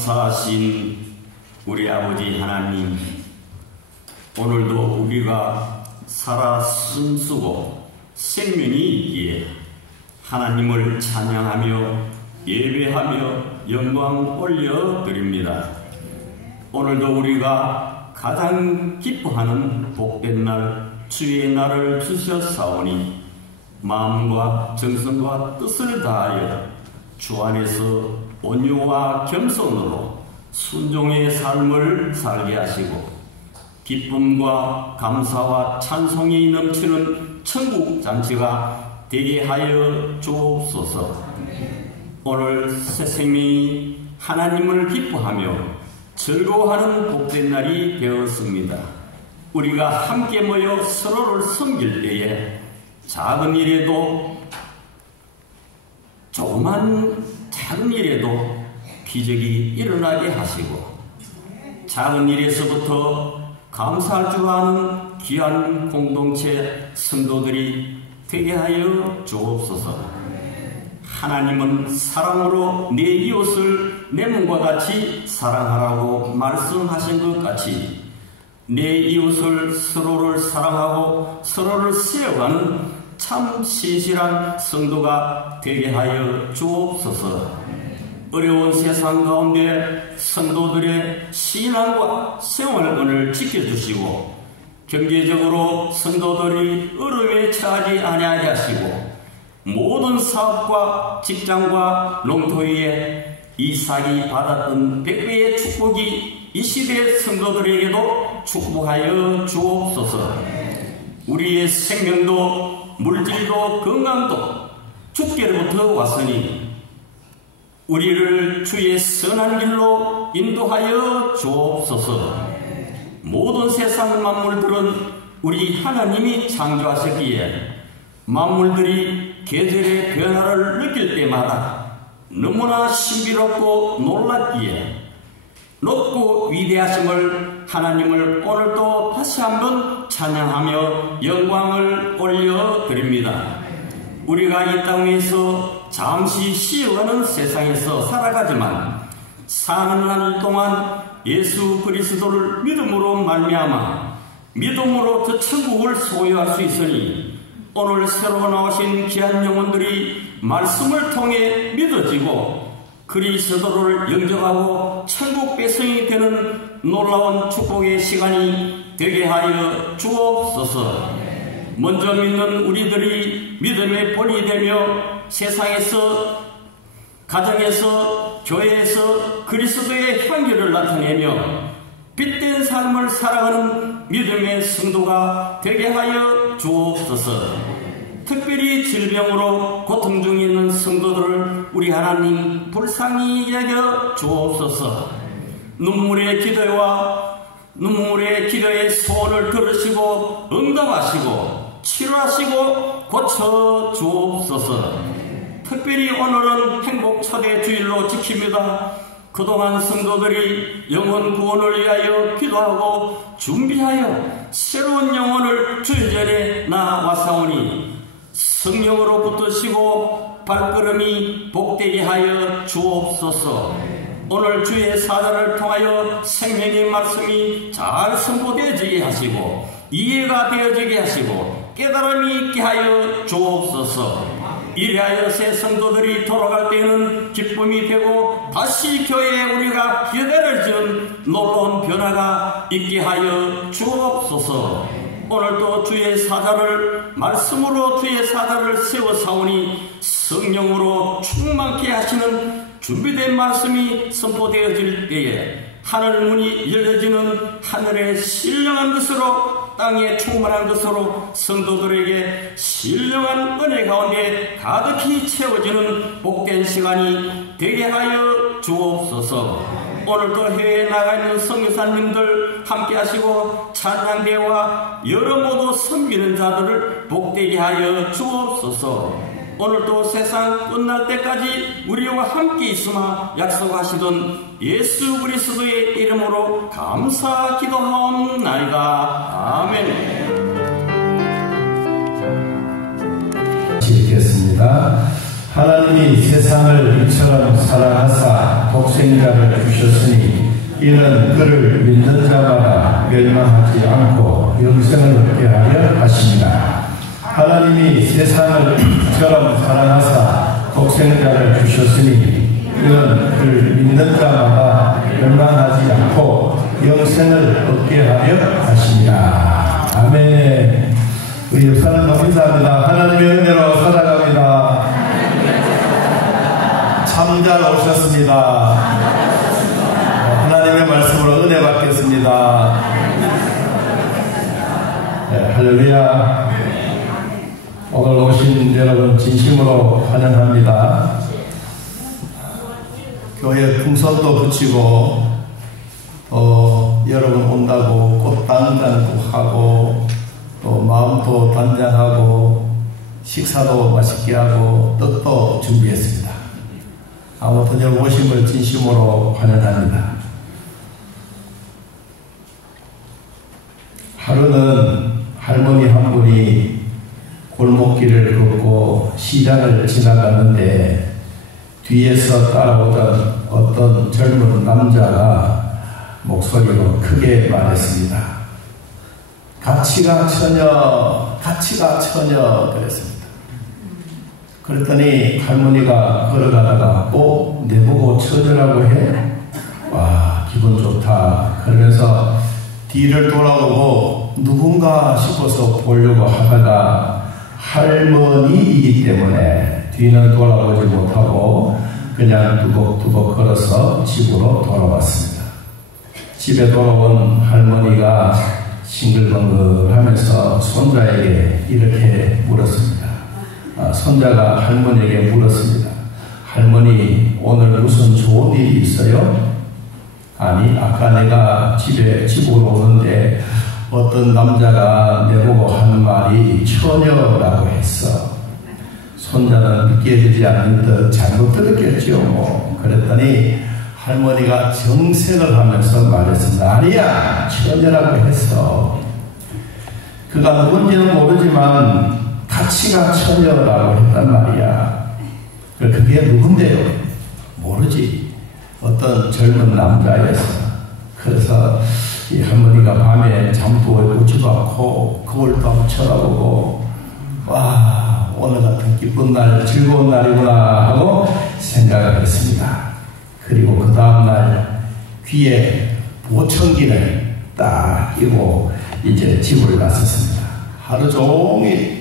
감사하신 우리 아버지 하나님, 오늘도 우리가 살아 숨쉬고 생명이 있기에 하나님을 찬양하며 예배하며 영광 올려드립니다. 오늘도 우리가 가장 기뻐하는 복된 날, 주의 날을 주셨사오니 마음과 정성과 뜻을 다하여 주 안에서 온유와 겸손으로 순종의 삶을 살게 하시고 기쁨과 감사와 찬송이 넘치는 천국 잔치가 되게 하여 주옵소서. 오늘 새 생명이 하나님을 기뻐하며 즐거워하는 복된 날이 되었습니다. 우리가 함께 모여 서로를 섬길 때에 작은 일에도 작은 일에도 기적이 일어나게 하시고 작은 일에서부터 감사할 줄 아는 귀한 공동체 성도들이 되게 하여 주옵소서. 하나님은 사랑으로 내 이웃을 내 몸과 같이 사랑하라고 말씀하신 것 같이 내 이웃을 서로를 사랑하고 서로를 세워가는 참 신실한 성도가 되게 하여 주옵소서. 어려운 세상 가운데 성도들의 신앙과 생활권을 지켜주시고 경제적으로 성도들이 어려움에 처하지 아니하게 하시고 모든 사업과 직장과 농토에 이삭이 받았던 100배의 축복이 이 시대 성도들에게도 축복하여 주옵소서. 우리의 생명도 물질도 건강도 주께로부터 왔으니 우리를 주의 선한 길로 인도하여 주옵소서. 모든 세상 만물들은 우리 하나님이 창조하셨기에 만물들이 계절의 변화를 느낄 때마다 너무나 신비롭고 놀랍기에 높고 위대하심을 하나님을 오늘도 다시 한번 찬양하며 영광을 올려드립니다. 우리가 이 땅에서 잠시 쉬어가는 세상에서 살아가지만 사는 날 동안 예수 그리스도를 믿음으로 말미암아 믿음으로 저 천국을 소유할 수 있으니 오늘 새로 나오신 귀한 영혼들이 말씀을 통해 믿어지고 그리스도를 영접하고 천국 백성이 되는 놀라운 축복의 시간이 되게 하여 주옵소서. 먼저 믿는 우리들이 믿음의 본이 되며 세상에서 가정에서 교회에서 그리스도의 향기를 나타내며 빛된 삶을 살아가는 믿음의 성도가 되게 하여 주옵소서. 특별히 질병으로 고통 중에 있는 성도들을 우리 하나님 불쌍히 여겨 주옵소서. 눈물의 기도의 소원을 들으시고 응답하시고 치료하시고 고쳐 주옵소서. 특별히 오늘은 행복 초대 주일로 지킵니다. 그동안 성도들이 영혼 구원을 위하여 기도하고 준비하여 새로운 영혼을 주의 전에 나와사오니 성령으로 붙드시고 발걸음이 복되게 하여 주옵소서. 오늘 주의 사자를 통하여 생명의 말씀이 잘 선포되어지게 하시고 이해가 되어지게 하시고 깨달음이 있게 하여 주옵소서. 이리하여 새 성도들이 돌아갈 때는 기쁨이 되고 다시 교회에 우리가 기다려지는 놀라운 변화가 있게 하여 주옵소서. 오늘도 주의 사자를 말씀으로 주의 사자를 세워 사오니 성령으로 충만케 하시는 준비된 말씀이 선포되어질 때에 하늘 문이 열려지는 하늘의 신령한 것으로 땅에 충만한 것으로 성도들에게 신령한 은혜 가운데 가득히 채워지는 복된 시간이 되게 하여 주옵소서. 오늘도 해외에 나가 있는 선교사님들 함께 하시고 찬양대와 여러 모두 섬기는 자들을 복되게 하여 주옵소서. 오늘도 세상 끝날 때까지 우리와 함께 있으마 약속하시던 예수 그리스도의 이름으로 감사 기도하옵나이다. 아멘. 읽겠습니다. 하나님이 세상을 이처럼 사랑하사 독생 독생자를 주셨으니 이는 그를 믿는 자마다 멸망하지 않고 영생을 얻게 하려 하십니다. 하나님이 세상을 처럼 사랑하사 독생자를 주셨으니 이는 그를 믿는 자마다 멸망하지 않고 영생을 얻게 하려 하십니다. 아멘. 우리 역사는 더 인사합니다. 하나님의 은혜로 살아갑니다. 참 잘 오셨습니다. 하나님의 말씀으로 은혜 받겠습니다. 네, 할렐루야. 오늘 오신 여러분 진심으로 환영합니다. 교회 풍선도 붙이고 여러분 온다고 꽃단장도 하고 또 마음도 단장하고 식사도 맛있게 하고 떡도 준비했습니다. 아무튼 여러분 오신 걸 진심으로 환영합니다. 하루는 할머니 한 분이 골목길을 걷고 시장을 지나갔는데 뒤에서 따라오던 어떤 젊은 남자가 목소리로 크게 말했습니다. 같이 가 처녀, 같이 가 처녀 그랬습니다. 그랬더니 할머니가 걸어가다가 내보고 처녀라고 해? 와, 기분 좋다. 그러면서 뒤를 돌아보고 누군가 싶어서 보려고 하다가 할머니이기 때문에 뒤는 돌아보지 못하고 그냥 두벅두벅 걸어서 집으로 돌아왔습니다. 집에 돌아온 할머니가 싱글벙글하면서 손자에게 이렇게 물었습니다. 손자가 할머니에게 물었습니다. 할머니, 오늘 무슨 좋은 일이 있어요? 아니, 아까 내가 집으로 오는데 어떤 남자가 내보고 하는 말이 처녀라고 했어. 손자는 믿게 되지 않는 듯 잘못 들었겠죠. 그랬더니 할머니가 정색을 하면서 말했습니다. 아니야, 처녀라고 했어. 그가 누군지는 모르지만 같이가 처녀라고 했단 말이야. 그게 누군데요? 모르지. 어떤 젊은 남자였어. 그래서 이 할머니가 밤에 잠도 오지도 않고 거울도 쳐다보고 와, 오늘 같은 기쁜 날, 즐거운 날이구나 하고 생각을 했습니다. 그리고 그 다음날 귀에 보청기를 딱 끼고 이제 집을 나섰습니다. 하루 종일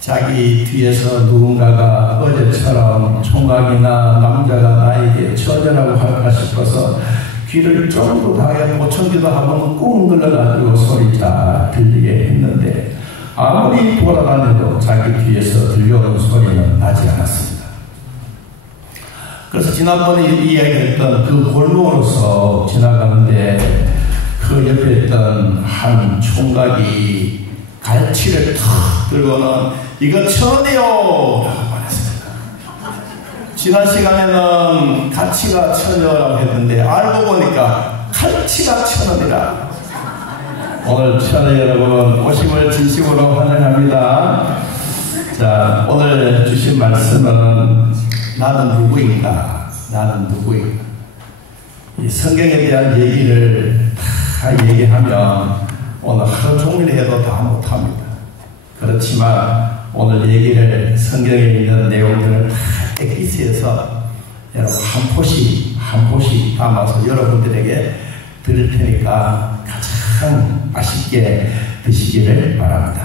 자기 뒤에서 누군가가 어제처럼 총각이나 남자가 나에게 처녀라고 할까 싶어서 귀를 쫑도 당해 보청기도 한번 꾹 눌러가지고 소리 잘 들리게 했는데 아무리 돌아다녀도 자기 뒤에서 들려오는 소리는 나지 않았습니다. 그래서 지난번에 이야기했던 그 골목으로서 지나가는데 그 옆에 있던 한 총각이 갈치를 탁 들고는 이거 처녀요 라고 말했습니다. 지난 시간에는 가치가 처녀라고 했는데 알고 보니까 갈치가 처녀니라. 오늘 처녀 여러분 오심을 진심으로 환영합니다. 자, 오늘 주신 말씀은 나는 누구인가? 나는 누구인가? 이 성경에 대한 얘기를 다 얘기하면 오늘 하루 종일 해도 다 못합니다. 그렇지만 오늘 얘기를 성경에 있는 내용들을 다 엑기스해서 여러분 한 포씩 담아서 여러분들에게 드릴 테니까 가장 맛있게 드시기를 바랍니다.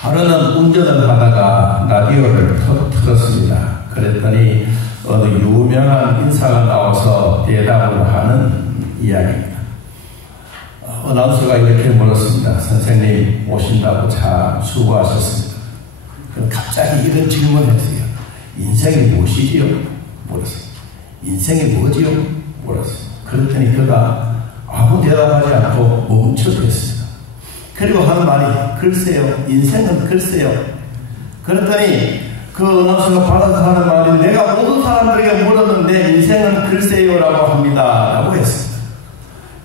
하루는 운전을 하다가 라디오를 틀었습니다. 그랬더니 어느 유명한 인사가 나와서 대답을 하는 이야기입니다. 어나운서가 이렇게 물었습니다. 선생님 오신다고 참 수고하셨습니다. 그럼 갑자기 이런 질문을 했어요. 인생이 무엇이지요? 물었어요. 인생이 뭐지요? 물었어요. 그랬더니 그가 아무 대답하지 않고 멈춰있습니다. 그리고 하는 말이 글쎄요, 인생은 글쎄요. 그랬더니 그 어나운서가 받아서 하는 말이 내가 모든 사람들에게 물었는데 인생은 글쎄요라고 합니다 라고 했습니다.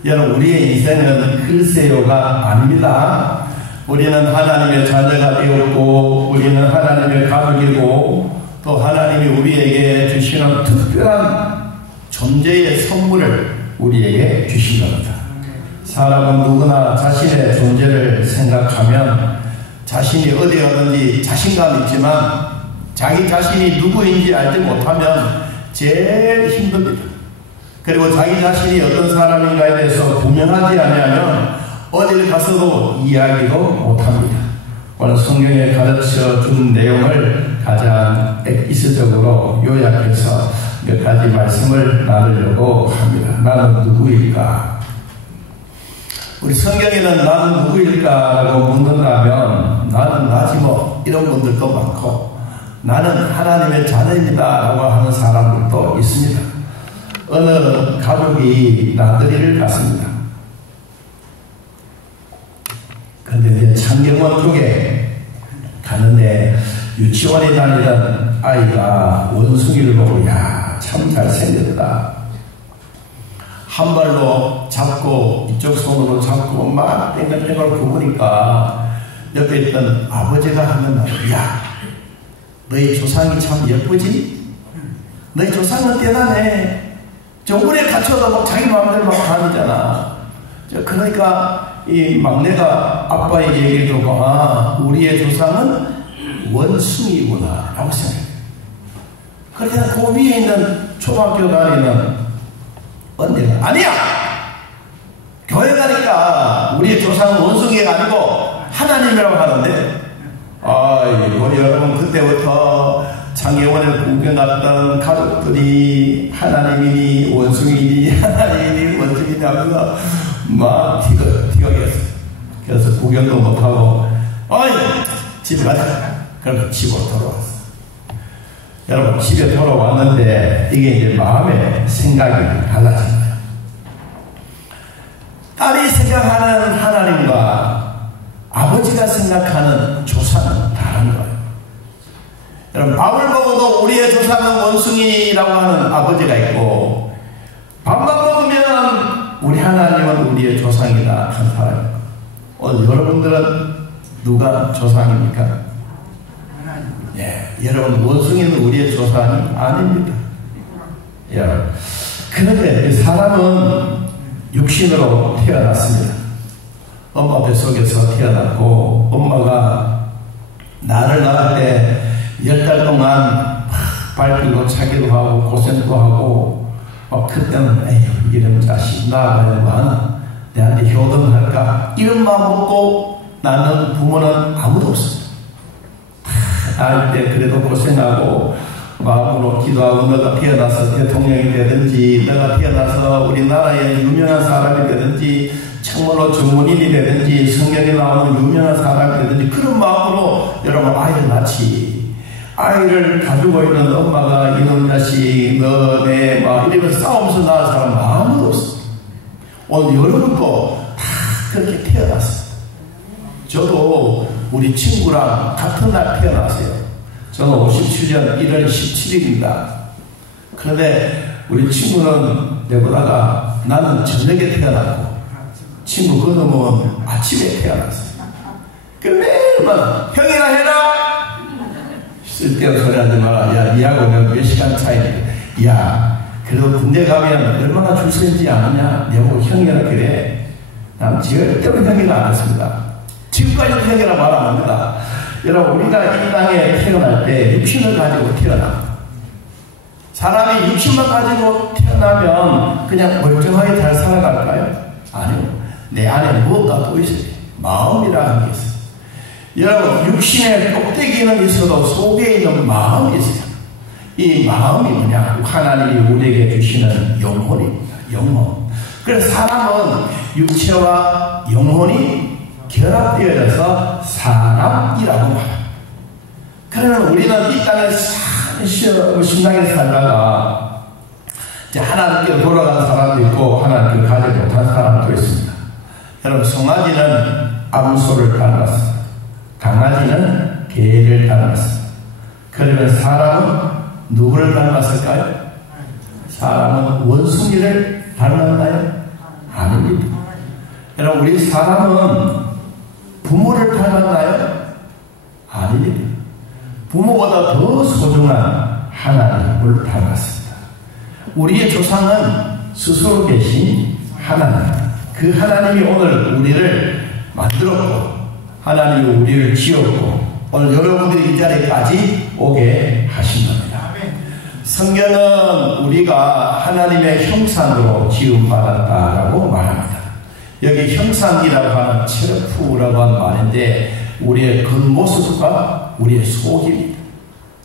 여러분, 우리의 인생은 글쎄요가 아닙니다. 우리는 하나님의 자녀가 되었고 우리는 하나님의 가족이고 또 하나님이 우리에게 주시는 특별한 존재의 선물을 우리에게 주신 겁니다. 사람은 누구나 자신의 존재를 생각하면 자신이 어디에 어딘지 자신감 있지만 자기 자신이 누구인지 알지 못하면 제일 힘듭니다. 그리고 자기 자신이 어떤 사람인가에 대해서 분명하지 않으면 어딜 가서도 이야기도 못합니다. 오늘 성경에 가르쳐 준 내용을 가장 엑기스적으로 요약해서 몇 가지 말씀을 나누려고 합니다. 나는 누구일까? 우리 성경에는 나는 누구일까라고 묻는다면 나는 나지 뭐 이런 분들도 많고 나는 하나님의 자녀입니다 라고 하는 사람들도 있습니다. 어느 가족이 나들이를 갔습니다. 그런데 이제 창경원 쪽에 가는데 유치원에 다니던 아이가 원숭이를 보고 야 참 잘생겼다. 한 발로 잡고 이쪽 손으로 잡고 막 땡글땡글 굽으니까 옆에 있던 아버지가 하는 말, 야 너희 조상이 참 예쁘지? 너희 조상은 대단해. 저 물에 갇혀도 막 자기 마음대로 막 다니잖아. 그러니까 이 막내가 아빠의 얘기를 듣고 아 우리의 조상은 원숭이구나 라고 생각해요. 그러니까 그 위에 있는 초등학교 다니는 언니가 아니야! 교회 가니까 우리의 조상은 원숭이가 아니고 하나님이라고 하는데 아이고 여러분 그때부터 창경원에 구경 갔던 가족들이 하나님이니 원숭이니 하나님이니 원숭이니 하면서 막 티격했어요. 그래서 구경도 못하고 어이 집에 가자. 그러면 집으로 돌아왔어. 여러분 집에 돌아왔는데 이게 이제 마음의 생각이 달라진 거예요. 딸이 생각하는 하나님과 아버지가 생각하는 조상은 다른 거예요. 여러분 밥을 먹어도 우리의 조상은 원숭이라고 하는 아버지가 있고 밥만 먹으면 우리 하나님은 우리의 조상이다 한 사람입니다. 오늘 여러분들은 누가 조상입니까? 예, 여러분 원숭이는 우리의 조상이 아닙니다. 여러분 그런데 사람은 육신으로 태어났습니다. 엄마 뱃속에서 태어났고 엄마가 나를 낳을 때 10달 동안 밟히고 차기도 하고 고생도 하고 그때는 에휴 이런 자식 낳아가려고 하나 내한테 효도할까 이런 마음 먹고 나는 부모는 아무도 없습니다. 낳을 때 그래도 고생하고 마음으로 기도하고 너가 태어나서 대통령이 되든지 너가 태어나서 우리나라의 유명한 사람이 되든지 참으로 전문인이 되든지 성경에 나오는 유명한 사람이 되든지 그런 마음으로 여러분 아이를 낳지. 아이를 가지고 있는 엄마가 이놈 자식 너네 막 이러면서 싸우면서 낳은 사람 아무도 없어. 오늘 여러분도 다 그렇게 태어났어요. 저도 우리 친구랑 같은 날 태어났어요. 저는 57년 1월 17일입니다. 그런데 우리 친구는 내보다가 나는 저녁에 태어났고 친구 그놈은 아침에 태어났어요. 그 매일만 형이나 해라! 쓸데없는 소리 하지 마라. 야 니하고 내가 몇 시간 차이인데 야 그래도 군대 가면 얼마나 줄 서있지 않느냐. 내보고 형이라 그래. 난 절대로 형이라 안 했습니다. 지금까지도 형이라 말 안 합니다. 여러분 우리가 이 땅에 태어날 때 육신을 가지고 태어나. 사람이 육신만 가지고 태어나면 그냥 멀쩡하게 잘 살아갈까요? 아니요. 내 안에 무엇가 또 있어요. 마음이라는 게 있어요. 여러분 육신의 꼭대기는 있어도 속에 있는 마음이 있어요. 이 마음이 뭐냐? 하나님이 우리에게 주시는 영혼입니다. 영혼. 그래서 사람은 육체와 영혼이 결합되어져서 사람이라고 말합니다. 그러면 우리는 이 땅에 신나게 살다가 이제 하나님께로 돌아간 사람도 있고 하나님께로 가지 못한 사람도 있습니다. 여러분 송아지는 암소를 닮았습니다. 강아지는 개를 닮았습니다. 그러면 사람은 누구를 닮았을까요? 사람은 원숭이를 닮았나요? 아닙니다. 여러분 우리 사람은 부모를 닮았나요? 아닙니다. 부모보다 더 소중한 하나님을 닮았습니다. 우리의 조상은 스스로 계신 하나님, 그 하나님이 오늘 우리를 만들었고 하나님이 우리를 지었고 오늘 여러분들이 이 자리까지 오게 하신 겁니다. 성경은 우리가 하나님의 형상으로 지음받았다라고 말합니다. 여기 형상이라고 하는 체르프라고 하는 말인데 우리의 겉모습과 우리의 속입니다.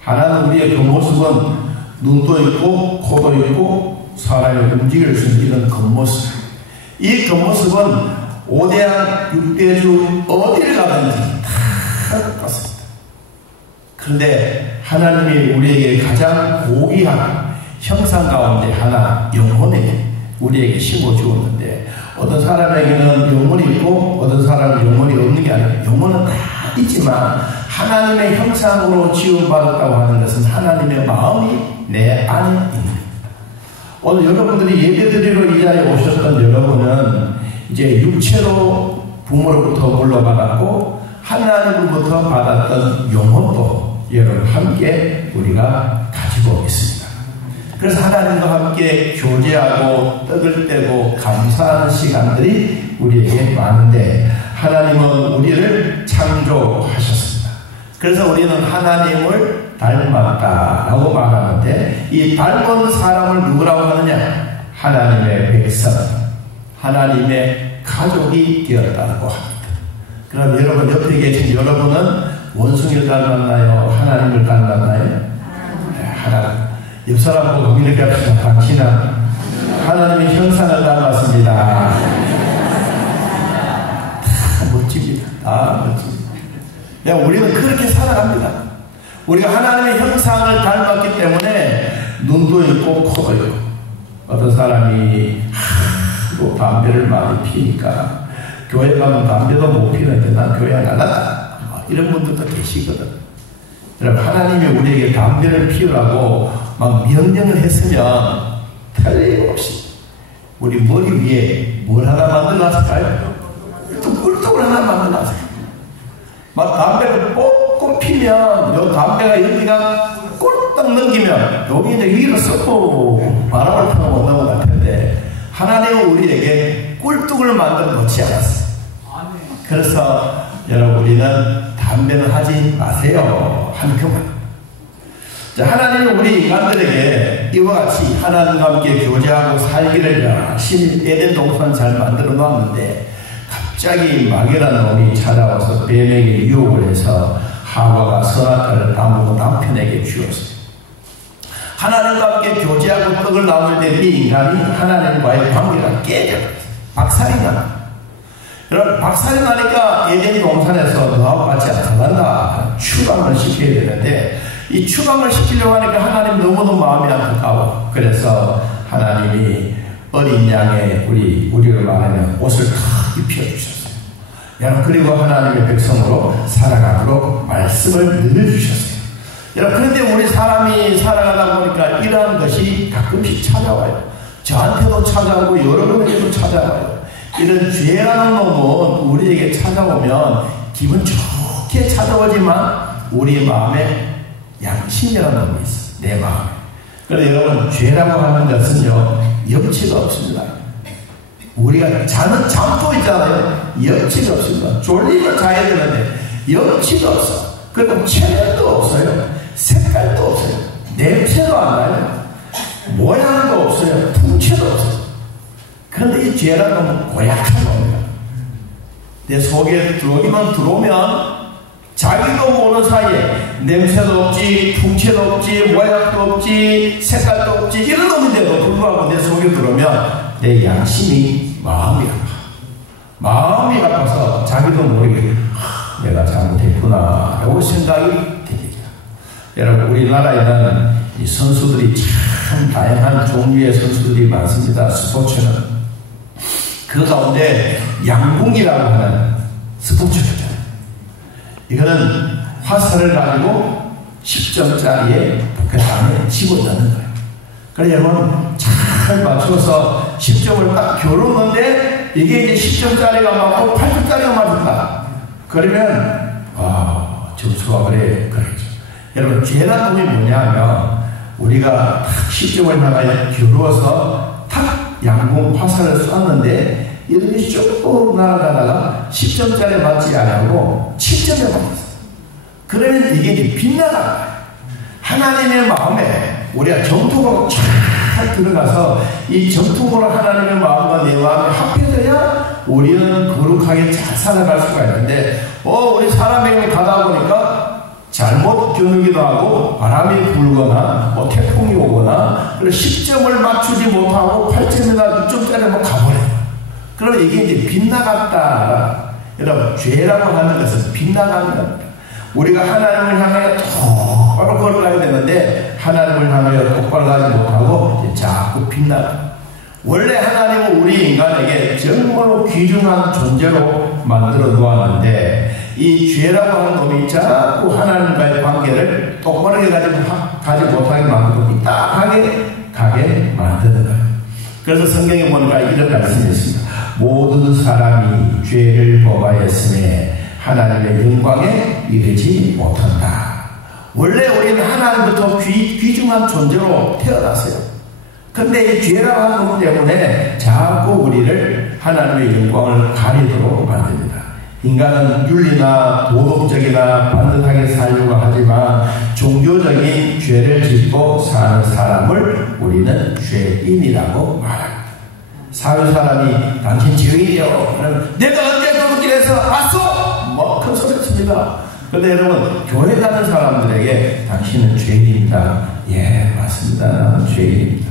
하나는 우리의 겉모습은 눈도 있고 코도 있고 사람이 움직일 수 있는 이런 겉모습. 이 겉모습은 5대양 6대주 어디를 가든지 다 똑같습니다. 그런데 하나님이 우리에게 가장 고귀한 형상 가운데 하나, 영혼에 우리에게 심어주었는데 어떤 사람에게는 영혼이 있고 어떤 사람은 영혼이 없는 게 아니라 영혼은 다 있지만 하나님의 형상으로 지음받았다고 하는 것은 하나님의 마음이 내 안에 있는 겁니다. 오늘 여러분들이 예배드리러 이 자리에 오셨던 여러분은 이제 육체로 부모로부터 물러받았고 하나님으로부터 받았던 영혼도 여러분 함께 우리가 가지고 있습니다. 그래서 하나님과 함께 교제하고 떡을 떼고 감사하는 시간들이 우리에게 많은데 하나님은 우리를 창조하셨습니다. 그래서 우리는 하나님을 닮았다라고 말하는데 이 닮은 사람을 누구라고 하느냐? 하나님의 백성, 하나님의 가족이 되었다고 합니다. 그럼 여러분 옆에 계신 여러분은 원숭이를 닮았나요? 하나님을 닮았나요? 네, 하나님. 옆 사람 보고 이렇게 합시다. 당신은 하나님의 형상을 닮았습니다. 다 멋집니다. 다 멋집니다. 우리는 그렇게 살아갑니다. 우리가 하나님의 형상을 닮았기 때문에 눈도 있고 코도 있고 어떤 사람이 뭐 담배를 많이 피니까 교회 가면 담배도 못 피는데 난 교회 안 갈란다 이런 분들도 계시거든. 여러분 하나님이 우리에게 담배를 피우라고 막 명령을 했으면 틀림없이 우리 머리 위에 뭘 하나 만들어놨을까요? 또 꿀떡을 하나 만들어놨을까요? 막 담배를 뽑고 피면 요 담배가 여기가 꿀떡 넘기면 여기 이제 위로 썩고 바람을 타고 못 넘어갈 텐데 하나님은 우리에게 꿀떡을 만들어 놓지 않았어요. 그래서 여러분 우리는 담배는 하지 마세요 하는 그 말. 하나님은 우리 인간들에게 이와 같이 하나님과 함께 교제하고 살기를 열심히 에덴 동산 잘 만들어 놨는데 갑자기 마귀라는 놈이 찾아와서 뱀에게 유혹을 해서 하와가 선악과를 따먹고 남편에게 주었어요. 하나님과 함께 교제하고 떡을 나눌 때 이 인간이 하나님과의 관계가 깨져버렸어요. 박살이 나. 여러분 박살이 나니까 에덴 동산에서 너하고 같이 안 살란다 추방을 시켜야 되는데 이 추방을 시키려고 하니까 하나님 너무너무 마음이 안타까워. 그래서 하나님이 어린 양의 우리를 말하면 옷을 다 입혀주셨어요. 여러분 그리고 하나님의 백성으로 살아가도록 말씀을 늘려주셨어요. 여러분 그런데 우리 사람이 살아가다 보니까 이러한 것이 가끔씩 찾아와요. 저한테도 찾아오고 여러분에게도 찾아와요. 이런 죄라는 놈은 우리에게 찾아오면 기분 좋게 찾아오지만 우리 마음에 양심이라는 놈이 있어. 내 마음에. 그런데 여러분 죄라고 하는 것은요 염치가 없습니다. 우리가 자는 잠도 있잖아요. 염치가 없습니다. 졸리면 자야 되는데 염치가 없어. 그리고 체면도 없어요. 색깔도 없어요. 냄새도 안 나요. 모양도 없어요. 풍채도 없어요. 그런데 이 죄라는 놈은 고약한 놈입니다. 내 속에 들어오기만 들어오면 자기도 모르는 사이에 냄새도 없지, 풍채도 없지, 모양도 없지, 색깔도 없지 이런 놈인데도 불구하고 내 속에 들어오면 내 양심이 마음이 아파서 자기도 모르게 내가 잘못했구나 라고 생각이 듭니다. 여러분 우리나라에는 이 선수들이 참 다양한 종류의 선수들이 많습니다. 스포츠는 그 가운데 양궁이라고 하는 스포츠가 있잖아요. 이거는 화살을 가지고 10점짜리에 그 안에 집어넣는 거예요. 그래서 여러분 잘 맞춰서 10점을 딱 겨루는데 이게 이제 10점짜리가 맞고 8점짜리가 맞는다. 그러면 점수가 그래 그러죠. 여러분 죄라는 놈이 뭐냐면 우리가 탁 십점을 향하여 겨루어서 탁 양궁 화살을 쐈는데 이렇게 쭉 날아가다가 10점짜리 맞지 않고 7점에 맞았어. 그러면 이게 이제 빗나가. 하나님의 마음에 우리가 정통으로 쫙 들어가서 이 정통으로 하나님의 마음과 내 마음이 합해져야 우리는 거룩하게 잘 살아갈 수가 있는데 우리 사람에게 가다 보니까 잘못 겨누기도 하고 바람이 불거나 태풍이 오거나 그래서 10점을 맞추지 못하고 8점이나 6점짜리 가버려요. 그럼 이게 이제 빗나갔다. 여러분, 죄라고 하는 것은 빗나가는 겁니다. 우리가 하나님을 향하여 똑바로 걸어가야 되는데 하나님을 향하여 똑바로 가지 못하고 자꾸 빗나가. 원래 하나님은 우리 인간에게 정말로 귀중한 존재로 만들어 놓았는데 이 죄라고 하는 놈이 자꾸 하나님과의 관계를 똑바로 가지 못하게 만들고 이따하게 가게 만드는 거예요. 그래서 성경에 보니까 이런 말씀이 있습니다. 모든 사람이 죄를 범하였으니 하나님의 영광에 이르지 못한다. 원래 우리는 하나님부터 귀중한 존재로 태어났어요. 근데 이 죄라고 하는 것 때문에 자꾸 우리를 하나님의 영광을 가리도록 만듭니다. 인간은 윤리나 도덕적이나 반듯하게 살려고 하지만 종교적인 죄를 짓고 사는 사람을 우리는 죄인이라고 말합니다. 사는 사람이 당신 죄인이요. 그러면 내가 언제 도둑질해서 왔어? 큰 소리 칩니다. 그런데 여러분, 교회 가는 사람들에게 당신은 죄인입니다. 예, 맞습니다. 나는 죄인입니다.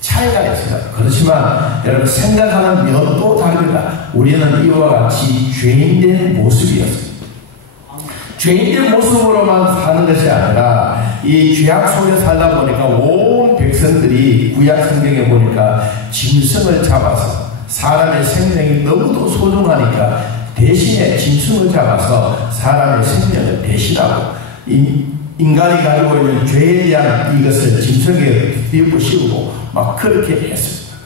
차이가 있습니다. 그렇지만 여러분, 생각하는 면도 다릅니다. 우리는 이와 같이 죄인된 모습이었습니다. 죄인된 모습으로만 사는 것이 아니라 이 죄악 속에 살다 보니까 온 백성들이 구약 성경에 보니까 짐승을 잡아서 사람의 생명이 너무도 소중하니까 대신에 짐승을 잡아서 사람의 생명을 대신하고 인간이 가지고 있는 죄에 대한 이것을 짐승에게 뒤집어 씌우고 막 그렇게 했습니다.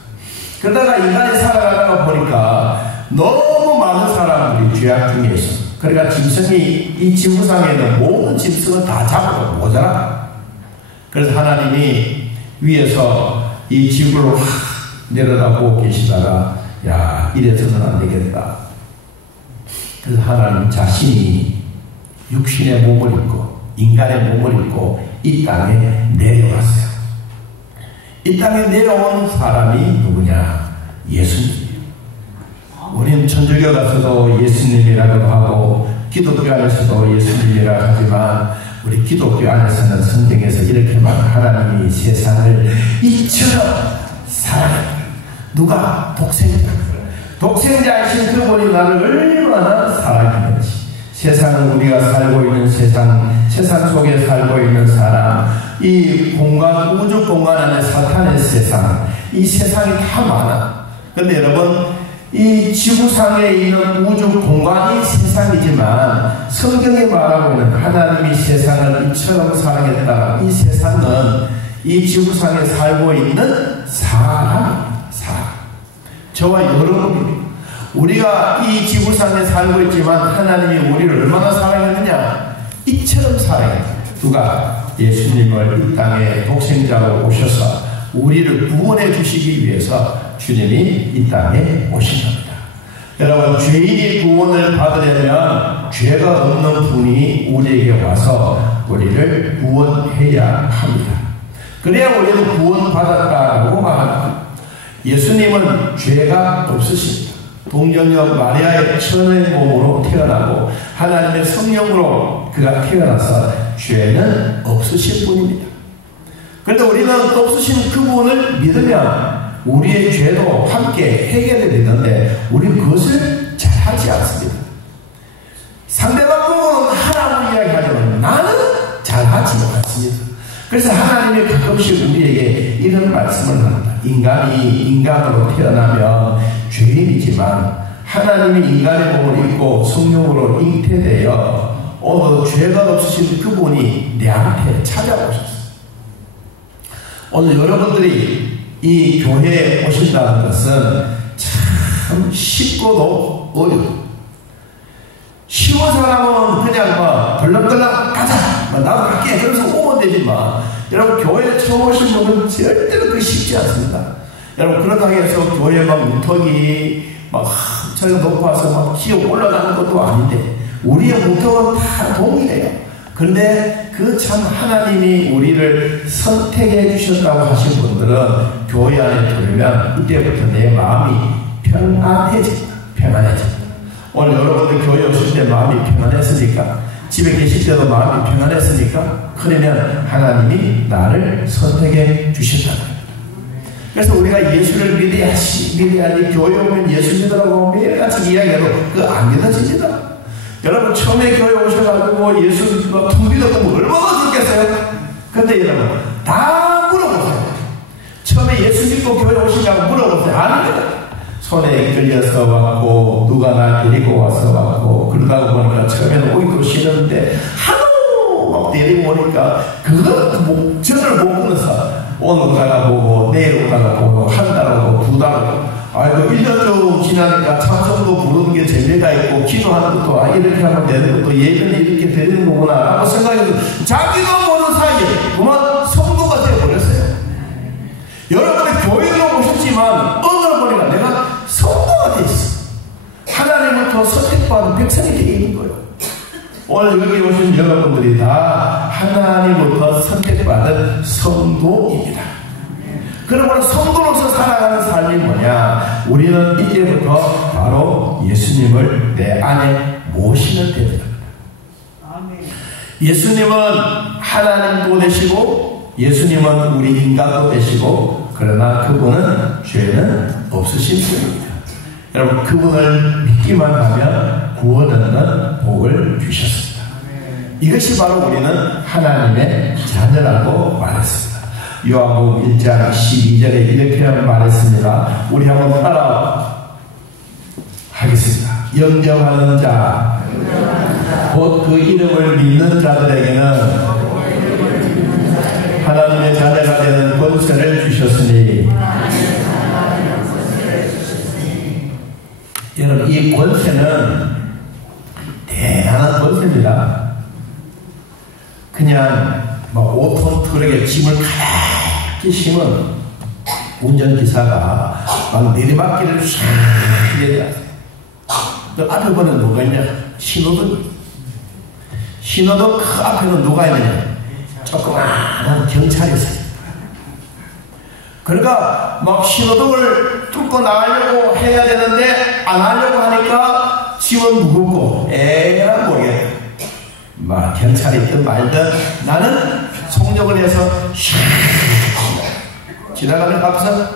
그러다가 인간이 살아가다가 보니까 너무 많은 사람들이 죄악 중에 있어. 그러니까 짐승이 이 지구상에 있는 모든 짐승을 다 잡아도 모자라. 그래서 하나님이 위에서 이 지구를 내려다보고 계시다가 야, 이래서는 안 되겠다. 그래서 하나님 자신이 육신의 몸을 입고 인간의 몸을 입고 이 땅에 내려왔어요. 이 땅에 내려온 사람이 누구냐? 예수님. 우리는 천주교 가서도 예수님이라고 하고 기독교 안에서도 예수님이라고 하지만 우리 기독교 안에서는 성경에서 이렇게 말 하나님이 세상을 이처럼 사랑했다. 누가? 독생자이신 그분이 나를 얼마나 사랑했는지. 세상은 우리가 살고 있는 세상 속에 살고 있는 사람, 이 공간, 우주 공간 안에 사탄의 세상, 이 세상이 다 많아. 근데 여러분, 이 지구상에 있는 우주 공간이 세상이지만 성경이 말하고 있는 하나님이 세상을 이처럼 사랑했다. 이 세상은 이 지구상에 살고 있는 사람. 저와 여러분입니다. 우리가 이 지구상에 살고 있지만 하나님이 우리를 얼마나 사랑했느냐? 이처럼 사랑했다. 누가? 예수님을 이 땅에 독생자로 오셔서 우리를 구원해 주시기 위해서 주님이 이 땅에 오신 겁니다. 여러분, 죄인이 구원을 받으려면 죄가 없는 분이 우리에게 와서 우리를 구원해야 합니다. 그래야 우리는 구원받았다고 말합니다. 예수님은 죄가 없으십니다. 동정녀 마리아의 천의 몸으로 태어나고 하나님의 성령으로 그가 태어나서 죄는 없으신 분입니다. 그런데 우리는 없으신 그분을 믿으면 우리의 죄도 함께 해결이 되는데 우리는 그것을 잘하지 않습니다. 상대방 부분은 하라고 이야기하지만 나는 잘하지 않습니다. 그래서 하나님이 가끔씩 우리에게 이런 말씀을 합니다. 인간이 인간으로 태어나면 죄인이지만 하나님이 인간의 몸을 입고 성령으로 잉태되어 오늘 죄가 없으신 그분이 내한테 찾아오셨어요. 오늘 여러분들이 이 교회에 오신다는 것은 참 쉽고도 어려워요. 쉬운 사람은 그냥 덜렁덜렁 가자, 나도 갈게, 그래서 오면 되지만 여러분 교회에 처음 오신 분은 절대로 그게 쉽지 않습니다. 여러분 그렇다고 해서 교회 막 문턱이 막 저희가 높아서 막 기어 올라가는 것도 아닌데 우리의 문턱은 다 동일해요. 그런데 그 참 하나님이 우리를 선택해 주셨다고 하신 분들은 교회 안에 들으면 이때부터 내 마음이 평안해집니다. 평안해집니다. 오늘 여러분들 교회 오실 때 마음이 평안했으니까 집에 계실 때도 마음이 평안했으니까 그러면 하나님이 나를 선택해 주셨다. 그래서 우리가 예수를 믿어야지 교회 오면 예수 믿으라고 매일같이 이야기해도 그거 안 믿어집니다. 여러분 처음에 교회 오셔가지고 예수 툭 믿어보면 얼마나 좋겠어요? 근데 여러분 다 물어보세요. 처음에 예수 믿고 교회 오시냐고 물어보세요. 아닙니다. 손에 이끌려서 왔고 누가 나 데리고 와서 왔고 그러다 보니까 처음에는 오기도 싫었는데 하도 막 데리고 오니까 그거 목전을 못 끊어서 오늘 가가 보고 내일 가가 보고 한 달하고 두 달하고 아이고 1년 좀 지나니까 찬송도 부르는 게 재미가 있고 기도하는 것도 이렇게 하면 되는 것도 예전에 이렇게 되는 거구나 라고 생각해서 자기도 모르는 사이에 그만 성도가 되어버렸어요. 여러분이 교회로 오셨지만 어느 보니까 내가 성도가 돼 있어. 하나님부터 선택받은 백성이 되어 있는 거예요. 오늘 여기 오신 여러분들이 다 하나님부터 선택받은 성도입니다. 그러므로 성도로서 살아가는 삶이 뭐냐? 우리는 이제부터 바로 예수님을 내 안에 모시는 때입니다. 예수님은 하나님도 되시고 예수님은 우리 인간도 되시고 그러나 그분은 죄는 없으신 분입니다. 여러분 그분을 믿기만 하면 구원 얻는 복을 주셨습니다. 이것이 바로 우리는 하나님의 자녀라고 말했습니다. 요한복음 1장 12절에 이렇게 말했습니다. 우리 한번 따라 하겠습니다. 영접하는 자 곧 그 이름을 믿는 자들에게는 하나님의 자녀가 되는 권세를 주셨으니 여러분 이 권세는 대단한 권세입니다. 그냥 막 5톤 트럭에 짐을 가득히 심은 운전기사가 막 내리막길을 쫙 내려가세요. 앞에 보면 누가 있냐? 신호등 그 앞에는 누가 있느냐? 조그마한 경찰이 있어요. 그러니까 막 신호등을 뚫고 나가려고 해야 되는데 안 하려고 하니까 짐은 무겁고 에라 모르겠다. 막 경찰이 있든 말든 나는 속력을 해서 샥 지나가는 앞에서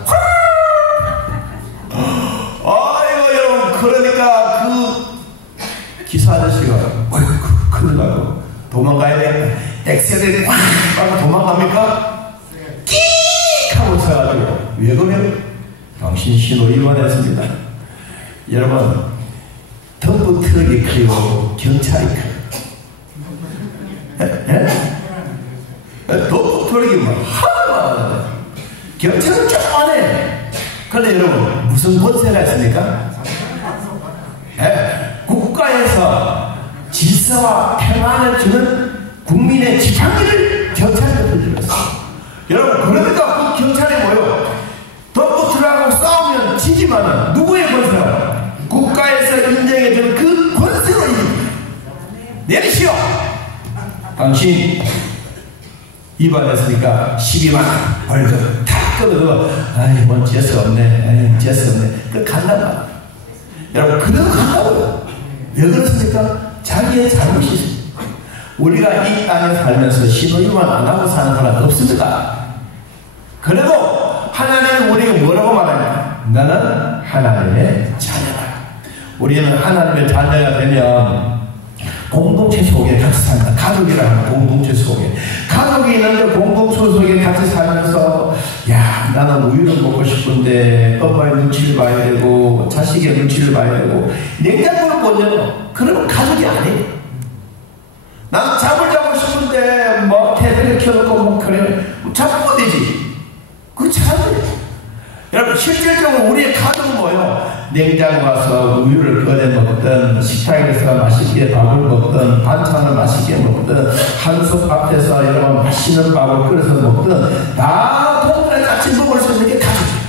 아이고 여러분 그러니까 그 기사 아저씨가 어이구 큰일 나고 도망가야 돼. 엑셀을 꽉 하고 도망갑니까? 끼익 하고 쳐가지고 왜 그래요? 당신 신호 위반했습니다. 여러분 덤프 트럭이 크고 경찰이 커요. 덤프 트럭이 뭐 하나만 경찰은 조그만해. 그런데 여러분 무슨 권세가 있습니까? 국가에서 질서와 평안을 주는 국민의 지팡이를 경찰에 들렸어. 여러분 그러니까 그 경찰이 뭐요? 덤프트럭하고 싸우면 지지만 누구의 권세로? 국가에서 인정해주는 그 권세로 내리시오. 당신 위반했으니까 12만 벌금 다 끊어도 아이 뭔 재수 없네. 재수 없네. 그 간단 말이야. 여러분 그래도 간다고요. 왜 그렇습니까? 자기의 잘못이 있습니다. 우리가 이 땅에 살면서 신호위반 안 하고 사는 사람 없습니다. 그래도 하나님은 우리가 뭐라고 말합니까? 나는 하나님의 자녀다. 우리는 하나님의 자녀가 되면 공동체 속에 같이 산다. 가족이라는 공동체 속에 가족이 있는데 공동체 속에 같이 살면서 야 나는 우유를 먹고 싶은데 엄마의 눈치를 봐야 되고 자식의 눈치를 봐야 되고 냉장고를 못 열어. 그러면 가족이 아니에요. 난 잠을 자고 싶은데 뭐 TV를 켜놓고 뭐 그래 잡으면 되지. 그 잘해요. 여러분 실질적으로 우리의 가족은 뭐예요? 냉장 가서 우유를 꺼내 먹든, 식탁에서 맛있게 밥을 먹든, 반찬을 맛있게 먹든, 한솥 앞에서 여러분 맛있는 밥을 끓여서 먹든, 다 동물에 같이 먹을 수 있는 게 가족이에요.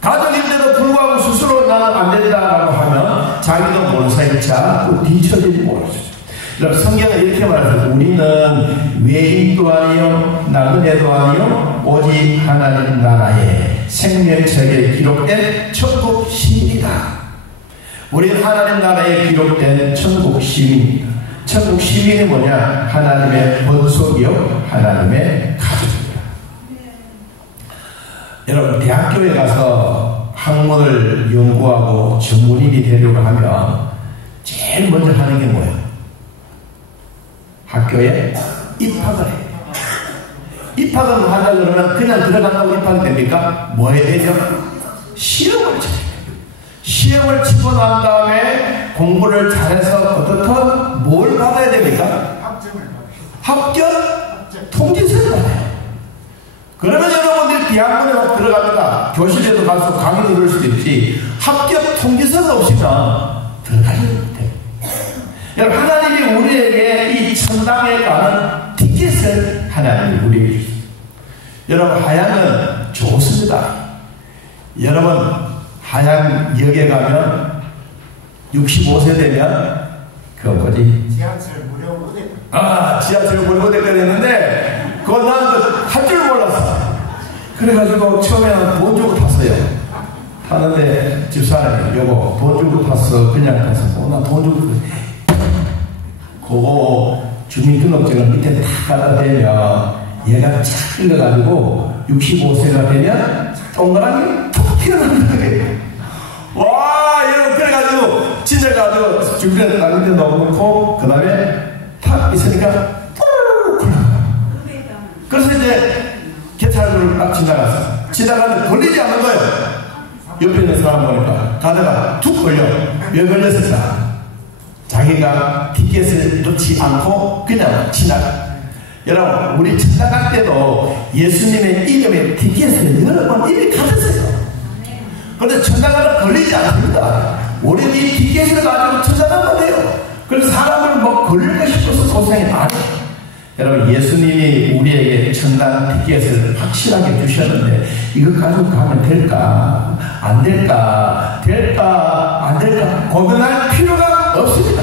가족인데도 불구하고 스스로 나는 안 된다라고 하면 자기도 모르는 사이에 자꾸 뒤처질지 모르죠. 여러분, 성경은 이렇게 말해서 우리는 외인도 아니요 나그네도 아니요 오직 하나님 나라의 생명책에 기록된 천국 시민이다. 우리는 하나님 나라에 기록된 천국 시민이다. 천국 시민이 뭐냐? 하나님의 본속이요 하나님의 가족입니다. 여러분, 대학교에 가서 학문을 연구하고 전문인이 되려고 하면 제일 먼저 하는 게 뭐예요? 학교에 입학을 해요. 입학을 하자 그러면 그냥 들어간다고 입학이 됩니까? 뭐 해야 되죠? 시험을 쳐요. 시험을 치고 난 다음에 공부를 잘해서 어떻든 뭘 받아야 됩니까? 합격 통지서를 받아요. 그러면 여러분들이 대학원에 들어갑니다. 교실에도 가서 강의 들을 수도 있지. 합격 통지서가 없이는 들어가지 못해요. 여러분, 하나님이 우리에게 이 천당에 가는 티켓을 하나님이 우리에게 주셨어요. 여러분, 하양은 좋습니다. 여러분, 하양역에 가면 65세 되면 그 뭐지? 지하철 무료 무대. 지하철 무료 무대가 됐는데 그거 나는 할 줄 몰랐어. 그래가지고 처음에는 돈 주고 탔어요. 타는데 집사람이 여보 돈 주고 탔어 그냥 탔어. 나 돈 주고 그거 주민등록증을 밑에 탁 갖다 대면 얘가 착 읽어가지고 65세가 되면 동그라미 툭 튀어나오는 거예요. 와, 이러고 그래가지고 찢어가지고 주변에 다른 데 넣어놓고 그 다음에 탁 있으니까 푸르르 굴러가. 그래서 이제 개찰구를 딱 지나갔어. 지나가는데 걸리지 않는 거예요. 옆에 있는 사람 보니까 가다가 툭 걸려. 왜 걸렸을까? 자기가 티켓을 놓지 않고 그냥 지나가. 여러분, 우리 천당 갈 때도 예수님의 이름의 티켓을 여러 번 이미 가졌어요. 그런데 천당 가면 걸리지 않습니다. 우리는 이 티켓을 가지고 천당 가면 돼요. 그래서 사람을 뭐 걸릴까 싶어서 고생이 많아요. 여러분, 예수님이 우리에게 천당 티켓을 확실하게 주셨는데 이거 가지고 가면 될까? 안 될까? 될까? 안 될까? 고민할 필요가 없습니다.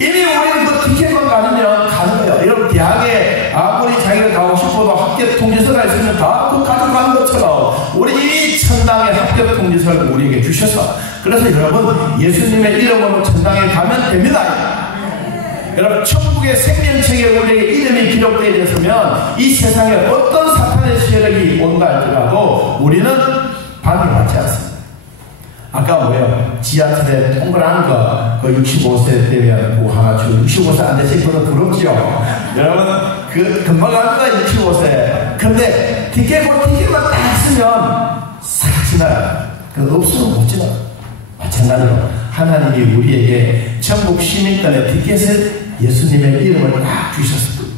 이미 우리는 그 티켓만 가지면 가는 거예요. 여러분, 대학에 아무리 자기가 가고 싶어도 합격 통지서가 있으면 다 그 가져가는 것처럼 우리 이 천당의 합격 통지서를 우리에게 주셔서 그래서 여러분, 예수님의 이름으로 천당에 가면 됩니다. 여러분, 천국의 생명책에 우리에게 이름이 기록되어 있으면 이 세상에 어떤 사탄의 세력이 온다 할지라도 우리는 방해받지 않습니다. 아까 뭐예요? 지하철에 동그란 거, 그 65세 되면 뭐 하나 주고 65세 안 되신 분은 부럽죠? 여러분, 그 금방 가는 거야, 65세. 근데 티켓만 딱 쓰면 싹 지나가요. 그 없으면 못 지나가요. 마찬가지로 하나님이 우리에게 천국 시민권의 티켓을 예수님의 이름을 딱 주셨습니다.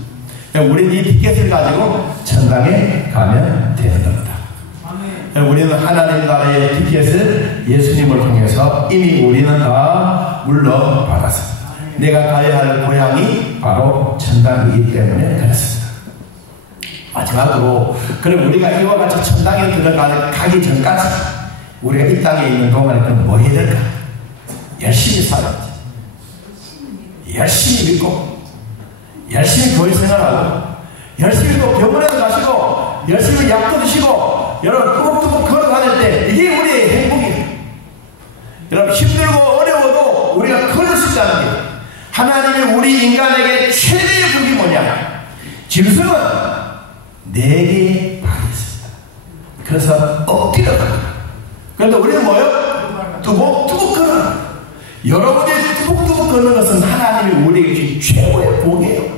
우리는 이 티켓을 가지고 천당에 가면 되는 겁니다. 우리는 하나님 나라의 티켓을 예수님을 통해서 이미 우리는 다 물러받았습니다. 내가 가야 할 고향이 바로 천당이기 때문에 그렇습니다. 마지막으로 그럼 우리가 이와 같이 천당에 들어가기 전까지 우리가 이 땅에 있는 동안에 그럼 뭐 해야 될까? 열심히 살아야지. 열심히 믿고 열심히 교회 생활하고 열심히 또 병원에도 가시고 열심히 약도 드시고 여러분 뚜벅뚜벅 걸어다닐 때 이게 우리의 행복이에요. 여러분, 힘들고 어려워도 우리가 걸을 수 있다는 게 하나님이 우리 인간에게 최대의 복이 뭐냐? 짐승은 4개의 발이 있습니다. 그래서 엎드려 걸어요. 그런데 우리는 뭐예요? 뚜벅뚜벅 걸어요. 여러분이 뚜벅뚜벅 걷는 것은 하나님이 우리에게 주신 최고의 복이에요.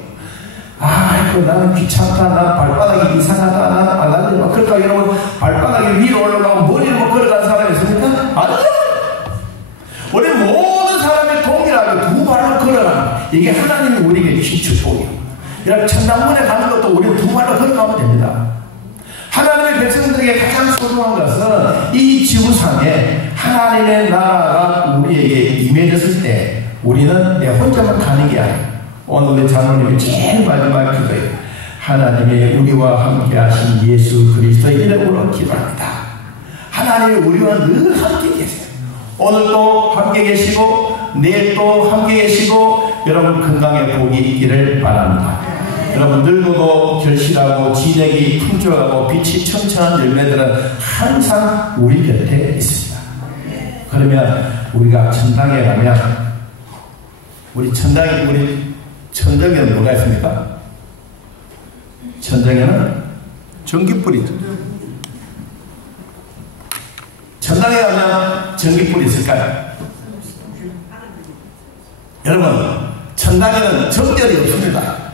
아이고, 나는 귀찮다, 난 발바닥이 이상하다, 나는 안 하지 마. 그러니까 여러분, 발바닥이 위로 올라가고 머리를 못 걸어가는 사람이 있습니까? 아니요! 우리 모든 사람이 동일하게 2 발로 걸어가는 이게 하나님이 우리에게 주신 축복이에요. 여러분, 천당문에 가는 것도 우리는 2 발로 걸어가면 됩니다. 하나님의 이스라엘 백성들에게 가장 소중한 것은 이 지구상에 하나님의 나라가 우리에게 임해졌을 때 우리는 내 혼자만 가는 게 아니에요. 오늘 우리 장로님이 제일 마지막 기도예요. 하나님의 우리와 함께 하신 예수 그리스도의 이름으로 기도합니다. 하나님이 우리와 늘 함께 계세요. 오늘도 함께 계시고 내일도 함께 계시고 여러분 건강의 복이 있기를 바랍니다. 여러분 늙어도 결실하고 진액이 풍족하고 빛이 청청한 열매들은 항상 우리 곁에 있습니다. 그러면 우리가 천당에 가면 우리 천정에는 뭐가 있습니까? 천정에는 전기불이 있죠. 천당에 가면 전기불이 있을까요? 여러분 천당에는 정전이 없습니다.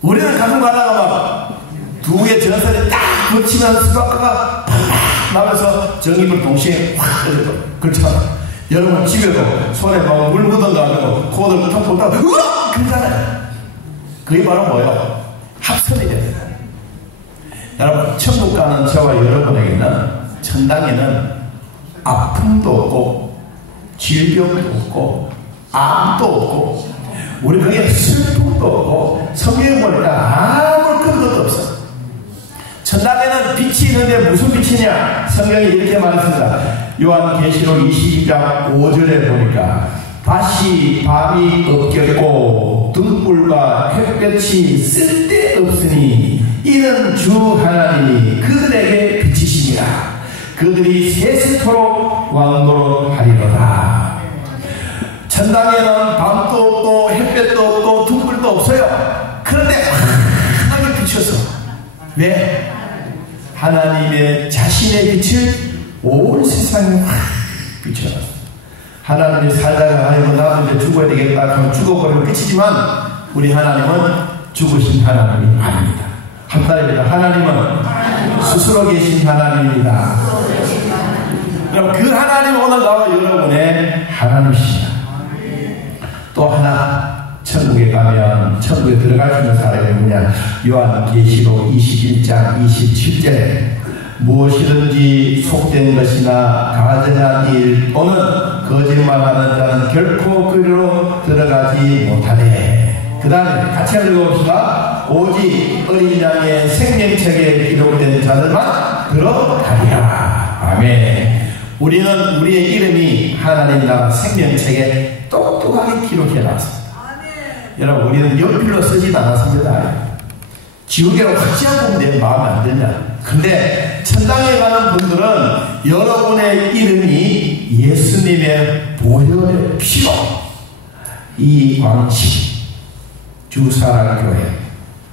우리는 가끔 가다가 막 두 개의 전선이 딱 붙이면 수박가가 팍 나면서 전기불 동시에 확 꺼져버려. 그렇잖아. 여러분 집에도 손에 막 물 묻어가지고 코를 탁 보다가 으악! 그러잖아요. 그게 바로 뭐예요? 합선이 돼요. 여러분 천국 가는 저와 여러분에게는 천당에는 아픔도 없고 질병도 없고 암도 없고 우리 거기에 슬픔도 없고 성경에 보니까 아무 근거도 없어. 천당에는 빛이 있는데 무슨 빛이냐? 성경이 이렇게 말했습니다. 요한계시록 22장 5절에 보니까 다시 밤이 없겠고 등불과 햇볕이 쓸데없으니 이는 주 하나님이 그들에게 비치시니라. 그들이 세세토록 왕노릇하리로다. 천당에는 밤도 없고 햇볕도 없고 등불도 없어요. 그런데 환하게 비춰서 왜? 하나님의 자신의 빛을 온 세상에 확 비춰놨어. 하나님이 살다가 아이고 나도 이제 죽어야 되겠다 하면 죽어버리면 끝이지만 우리 하나님은 죽으신 하나님이 아닙니다. 한달입니다. 하나님은 스스로 계신 하나님입니다. 그럼 그 하나님 오늘 나와 여러분의 하나님이십니다. 또 하나 천국에 가면 천국에 들어갈 수 있는 사람이 뭐냐? 요한계시록 21장 27절에 무엇이든지 속된 것이나 가증한 일 또는 거짓말하는 자는 결코 그리로 들어가지 못하네. 그 다음에 같이 읽어봅시다. 오직 어린 양의 생명책에 기록된 자들만 들어가리라. 아멘. 우리는 우리의 이름이 하나님 나라 생명책에 똑똑하게 기록해놨습니다. 여러분 우리는 연필로 쓰진 않았습니다. 지우개로 확지하고 내 마음에 안 들냐. 근데 천당에 가는 분들은 여러분의 이름이 예수님의 보혈의 피로 이광식 주사랑교회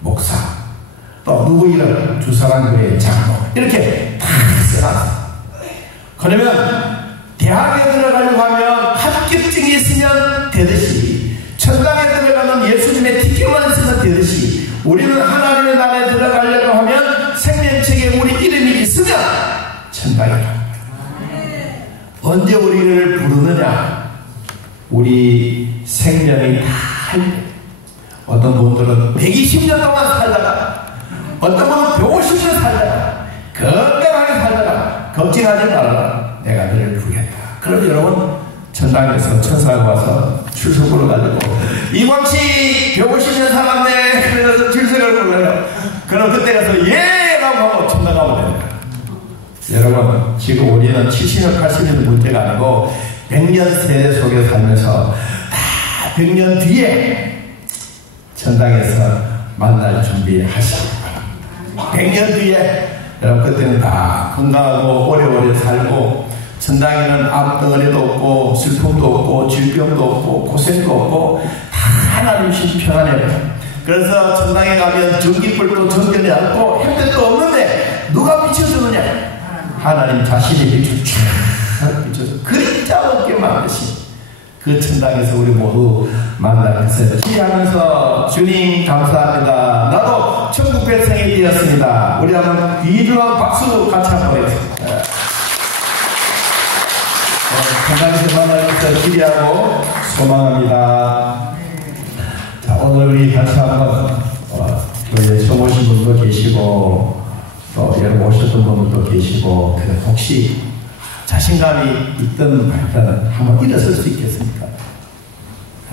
목사 또 누구 이름 주사랑교회 장로 이렇게 다 써놨어요. 그러면 대학에 들어가려고 하면 합격증이 있으면 되듯이 천당에 들어가면 예수님의 티켓만 있으면 되듯이 우리는 하나님의 나라에 들어가려고 하면 생명책에 우리 이름이 있으면 천당에 갑니다. 언제 우리를 부르느냐? 우리 생명이 다 할 때. 어떤 분들은 120년 동안 살다가 어떤 분은 150년 살다가 건강하게 살다가 걱정하지 말아라. 내가 너를 부르겠다. 그럼 여러분 천당에서 천사가 와서 출석부를 가지고 이광식 150년 살았네. 그래서 출석을 불러요. 그럼 그때 가서 예! 라고 하고 천당 가면 됩니다. 여러분 지금 우리는 70년 80년 문제가 아니고 100년 세대 속에 살면서 다 100년 뒤에 천당에서 만날 준비하시기 바랍니다. 100년 뒤에 여러분 그때는 다 건강하고 오래오래 살고 천당에는 앞덩어리도 없고 슬픔도 없고 질병도 없고 고생도 없고 다 하나님이신 평안해요. 그래서 천당에 가면 전기불도 전결이 않고 햇볕도 없는데 누가 비춰주느냐? 하나님 자신이 비춰서 그림자 없게 만드신 그 천당에서 우리 모두 만나겠어요. 시하면서 주님 감사합니다. 나도 천국 백성이 되었습니다. 우리 한번 귀중한 박수 같이 한번 해보겠습니다. 천당에서 만나겠어요. 기대하고 소망합니다. 자, 오늘 우리 같이 한번 교회에 처음 오신 분도 계시고 오셨던 분들도 계시고, 혹시 자신감이 있던 말든 한번 일어설 수 있겠습니까?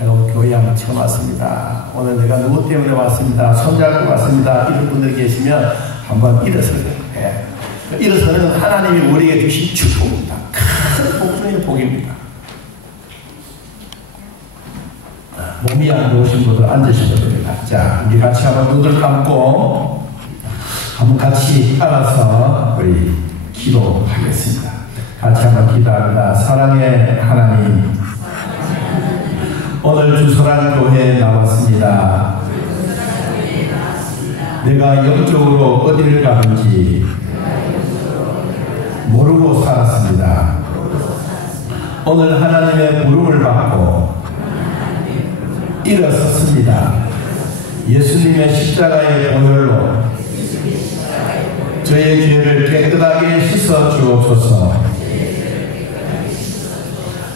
여러분, 교회 한번 처음 왔습니다. 오늘 내가 누구 때문에 왔습니다. 손잡고 왔습니다. 이런 분들이 계시면 한번 일어서요. 예. 일어서는 하나님이 우리에게 주신 축복입니다. 큰 복 중의 복입니다. 몸이 안 좋으신 분들 앉으시면 됩니다. 자, 우리 같이 한번 눈을 감고 한번 같이 따라서 우리 기도하겠습니다. 같이 한번 기도합니다. 사랑의 하나님, 오늘 주소란 교회에 나왔습니다. 내가 영적으로 어디를 가는지 모르고 살았습니다. 오늘 하나님의 부름을 받고 일어섰습니다. 예수님의 십자가의 보혈로 저의 죄를 깨끗하게 씻어 주옵소서.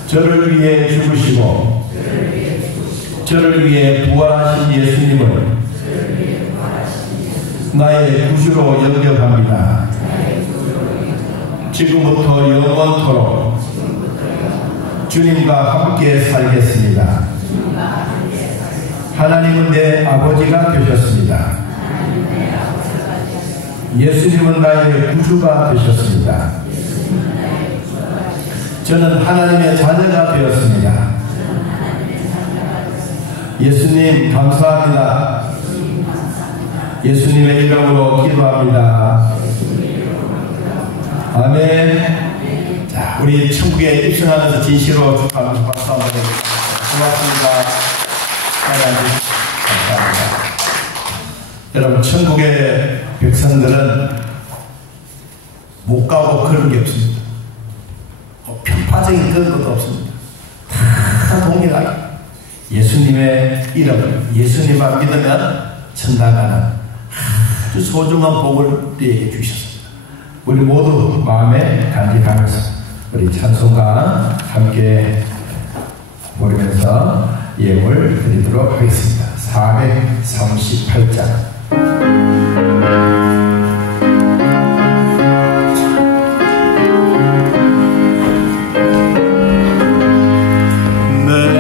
저를 위해 죽으시고 저를 위해 부활하신 예수님을 나의 구주로 영접합니다. 지금부터 영원토록 주님과 함께 살겠습니다. 하나님은 내 아버지가 되셨습니다. 예수님은 나의 구주가 되셨습니다. 저는 하나님의 자녀가 되었습니다. 예수님 감사합니다. 예수님의 이름으로 기도합니다. 아멘. 자, 우리 천국에 입성하면서 진실로 축하합니다. 박수 한번 해주세요. 고맙습니다. 감사합니다. 여러분, 천국의 백성들은 못 가고 그런 게 없습니다. 편파적인 그런 것도 없습니다. 다 동일하게 예수님의 이름, 예수님만 믿으면 천당 가는 아주 소중한 복을 우리에게 주셨습니다. 우리 모두 마음에 간직하면서 우리 찬송가 함께 부르면서 예물 드리도록 하겠습니다. 438장. 내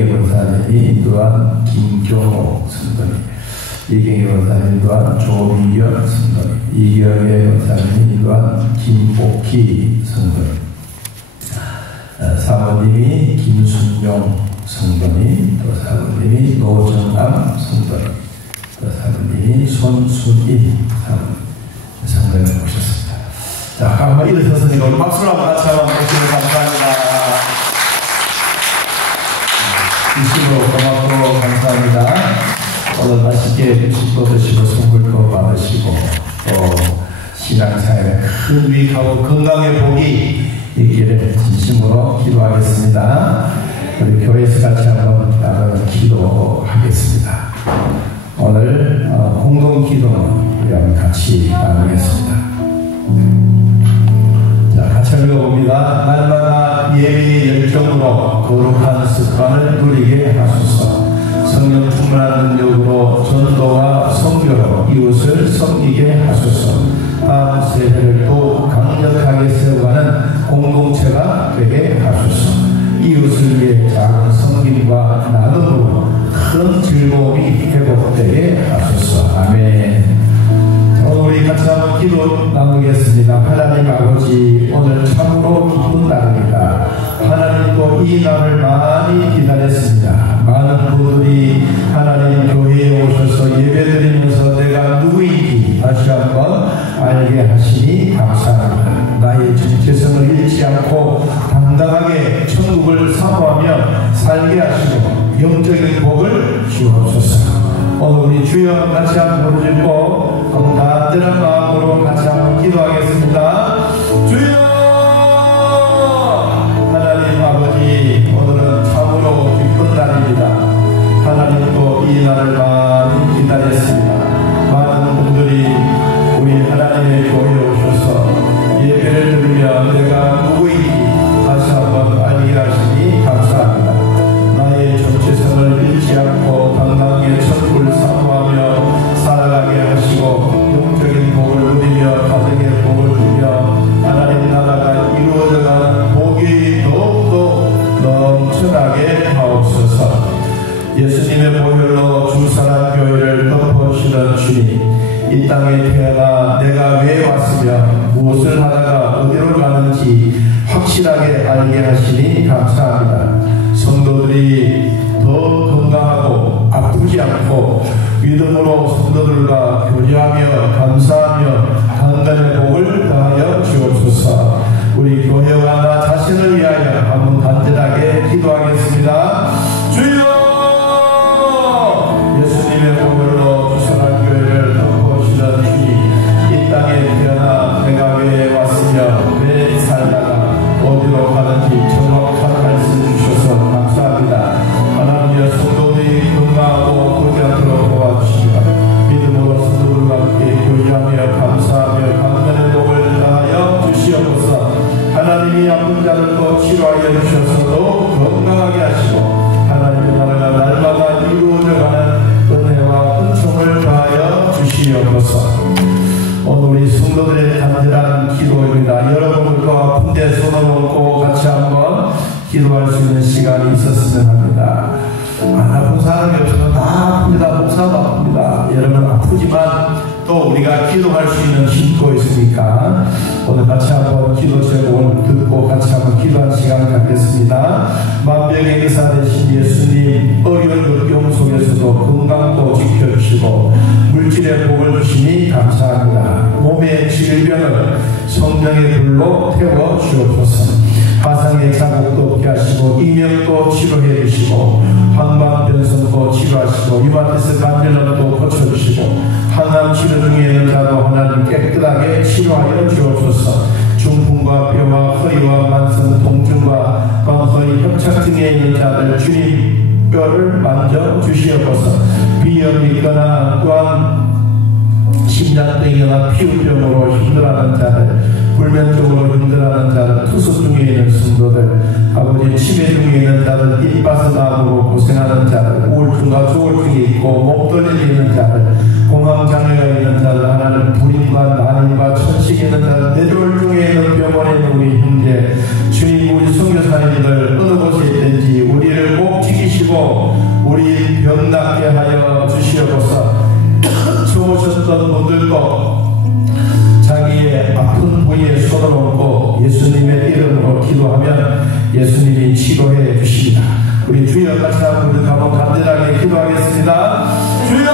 이경혜 권사님이 인도한 김경호 성도님, 이경혜 권사님이 인도한 조미경 성도님, 이경혜 권사님이 인도한 김복희 성도님, 사모님이 김순용 성도님, 또 사모님이 노정남 성도님, 또 사모님이 손순임 성도님 오셨습니다. 자, 한번 일어서서 오늘 박수로 한번 같이 한번 보시면 감사합니다. 진심으로 고맙고 감사합니다. 오늘 맛있게 음식도 드시고 선물도 받으시고 또 신앙생활에 큰 유익하고 건강의 복이 있기를 진심으로 기도하겠습니다. 우리 교회에서 같이 한번 나누는 기도하겠습니다. 오늘 공동 기도는 우리 한번 같이 나누겠습니다. 자, 같이 읽어봅니다. 날마다 예배의 열정으로 거룩한 습관을 누리게 하소서. 성령 충만한 능력으로 전도와 선교로 이웃을 섬기게 하소서. 다음 세대를 또 강력하게 세워가는 공동체가 되게 하소서. 이웃을 위해 작은 섬김과 나눔으로 큰 즐거움이 회복되게 하소서. 아멘. 오늘 우리 같이 한번 기도 나누겠습니다. 하나님 아버지, 오늘 참으로 기쁜 날입니다. 하나님도 이 날을 많이 기다렸습니다. 많은 분들이 하나님 교회에 오셔서 예배드리면서 내가 누구인지 다시 한번 알게 하시니 감사합니다. 나의 정체성을 잃지 않고 당당하게 천국을 사모하며 살게 하시고 영적인 복을 주옵소서. 오늘 우리 주여 같이 한번 부르짖고 단단한 마음으로 같이 한번 기도하겠습니다. 주여! 하나님 아버지, 오늘은 참으로 기쁜 날입니다. 하나님도 이 날을 많이 기다렸습니다. 많은 분들이 우리 하나님의 교회에 오셔서 예배를 드리며 내가 누구인지 다시 한번 알게 하시니 감사합니다. 나의 정체성을 잃지 않고 당당하게 천국을 사모하며 살아가게 하시고 영적인 복을 누리며 가정의 복을 주며 하나님 나라가 이루어져가는 복이 더욱더 넘쳐나게 하옵소서. 예수님의 보혈로 주사랑교회를 덮어주시는 주님, 이 땅에 태어나 내가 왜 왔으며 무엇을 하다가 어디로 가는지 확실하게 알게 하시니 감사합니다. 성도들이 더 건강하고 아프지 않고 믿음으로 성도들과 교제하며 감사하며 강단의 복을 더하여 주옵소서. 우리 교회와 나 자신을 위하여 한번 간절하게 기도하겠습니다. 주여! 예수님의 보혈로 주선한 교회를 덮어주시는 주님, 이 땅에 태어나 내가 왜 왔으며 왜 살다가 어디로 가는지 정확한 말씀 주셔서 감사합니다. 하나님의 성도들이 건강하고 그렇지 않도록 도와주시며 믿음으로 성도들과 함께 교제하며 감사하며 강단의 복을 다하여 주시옵소서. 하나님이 아픈 자들도 치료하여 주셔서도 건강하게 하시고 하나님의 나라가 날마다 이루어져가는 은혜와 은총을 다하여 주시옵소서. 오늘 우리 성도들의 간절한 기도입니다. 여러분들과 아픈데 손을 얹고 같이 한번 기도할 수 있는 시간이 있었으면 합니다. 아픈 사람이 없어서 다 아픕니다. 목사도 아픕니다. 여러분 아프지만 또 우리가 기도할 수 있는 힘도 있으니까 오늘 같이 한번 기도 제목을 듣고 같이 한번 기도한 시간을 갖겠습니다. 만병의 의사 되신 예수님, 어려운 역경 속에서도 건강도 지켜주시고 물질의 복을 주시니 감사합니다. 몸의 질병을 성령의 불로 태워 주옵소서. 화상의 자국도 없게 하시고 이명도 치료해 주시고 황반변성도 치료하시고 유마티스 간질염도 고쳐주시고 항암 치료 중에 있는 자도 하나님 깨끗하게 치료하여 주옵소서. 중풍과 뼈와 허리와 만성 통증과 허리 협착증에 있는 자들 주님 뼈를 만져 주시옵소서. 비염이 있거나 또한 심장병이나 피부병으로 힘들어하는 자들, 불면증으로 힘들어하는 자들, 투석 중에 있는 성도들, 아버지 치매 중에 있는 자들, 입바스나무로 고생하는 자들, 우울증과 조울증이 있고 목덜림이 있는 자들, 공황장애가 있는 자들, 하나님 불임과 난임과 천식이 있는 자들, 뇌졸 중에 있는 병원에 있는 우리 형제, 주님 우리 선교사님들 어느 곳에 있든지 우리를 꼭 지키시고 주시고 우리 병 낫게 하여 주시옵소서. 주무셨던 분들도 자기의 아픈 부위에 손을 얹고 예수님의 이름으로 기도하면 예수님이 치료해 주십니다. 우리 주여 같이 한번 한번 간절하게 기도하겠습니다. 주여!